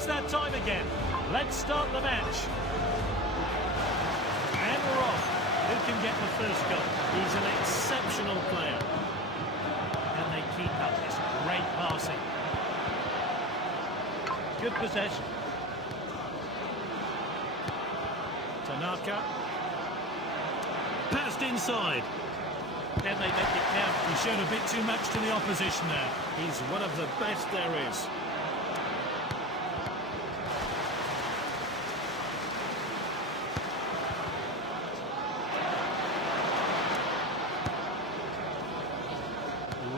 It's that time again. Let's start the match. And we're off. Who can get the first goal? He's an exceptional player. And they keep up this great passing. Good possession. Tanaka. Passed inside. Then they make it count. He showed a bit too much to the opposition there. He's one of the best there is.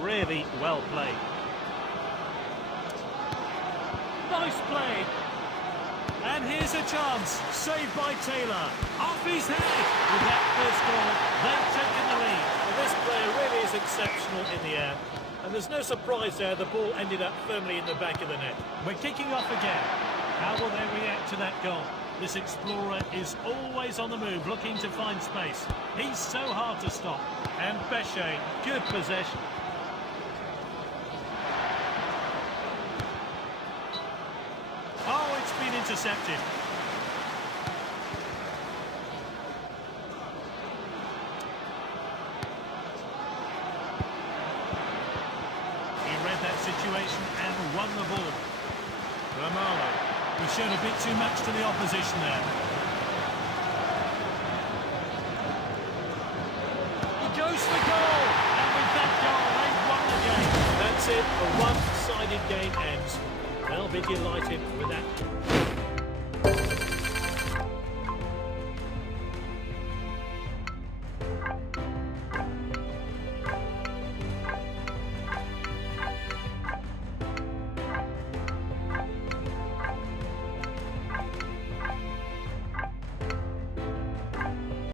Really well played. Nice play. And here's a chance. Saved by Taylor. Off his head. With that first goal, they've taken the lead. Well, this player really is exceptional in the air. And there's no surprise there. The ball ended up firmly in the back of the net. We're kicking off again. How will they react to that goal? This explorer is always on the move, looking to find space. He's so hard to stop. And Bechet, good possession. Oh, it's been intercepted. He read that situation and won the ball. Romano. He showed a bit too much to the opposition there. He goes for goal. And with that goal, they've won the game. That's it. A one-sided game ends. They'll be delighted with that.